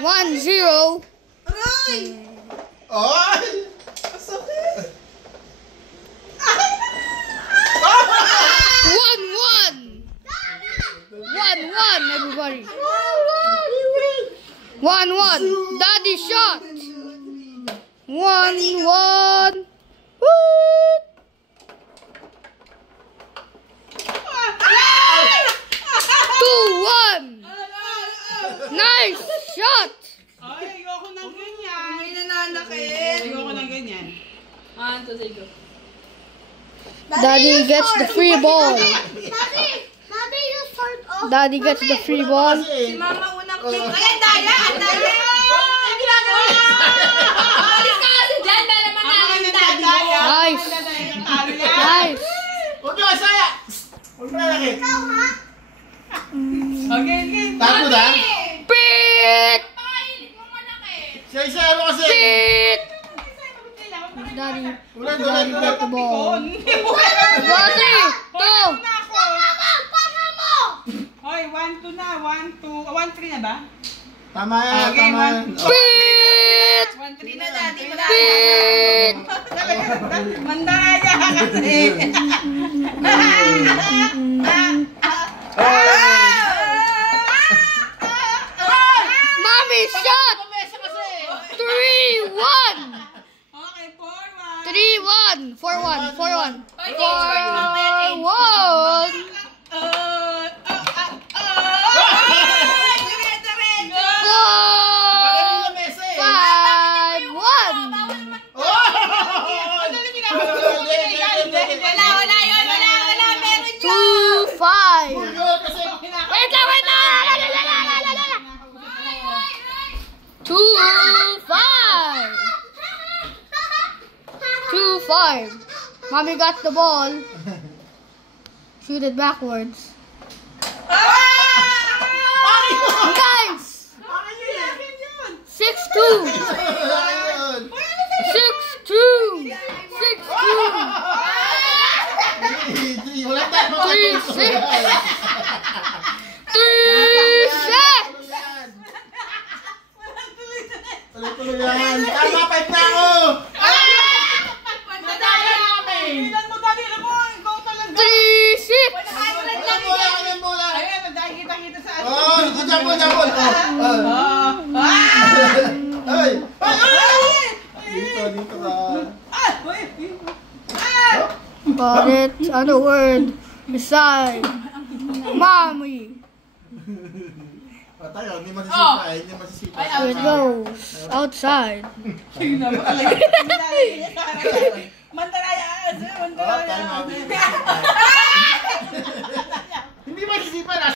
1-0. Aray! Ay! Masakit! 1-1. 1-1, everybody. 1-1. Daddy shot. 1-1. Woo! 2-1. Nice shot. Ay, ayoko ng ganyan. May nananakit. Ayoko ng ganyan. Daddy gets the free ball. Daddy, you start off. Daddy gets the free ball. Si Mama unang kick. Ayan, Daya! Ang Daya! Ay, ginagawa niya! Alis ka kasi dyan. Dahil naman namin yung Daddy. Nice. Nice. Huwag niyo kasaya! Huwag mo lalaki. Okay, okay. Tapo na? Pit! Siya ano kasi? Pit! Daddy. Ulan got the ball. Hindi mo kaya. 2. Hoy, 1-2 na. 1-3 na ba? Tama yan, Okay, tama yan. Pit! 1-3 na, na, Daddy. Wala. Pit! Mandaya kasi. Mommy shot! 3-1! Okay, 4-1. 3-1! 4-1! 4-1! Oy, change word, mamaya change. 2-5! Mommy got the ball. Shoot it backwards. Nice! 6-2! 6-2! 3-6! 3-6! Tuloy-tuloy yan. Tama, 5 na ako! Ilan mo, Daddy? Alam mo, ikaw talaga. 3-6! Ano mula? Ayun, nagkakita-kita sa atin. Oh, jabol. Ay! Dito ka. But it's on the word beside Mommy. Tayo, hindi masisita. So it goes outside. Mandaraya.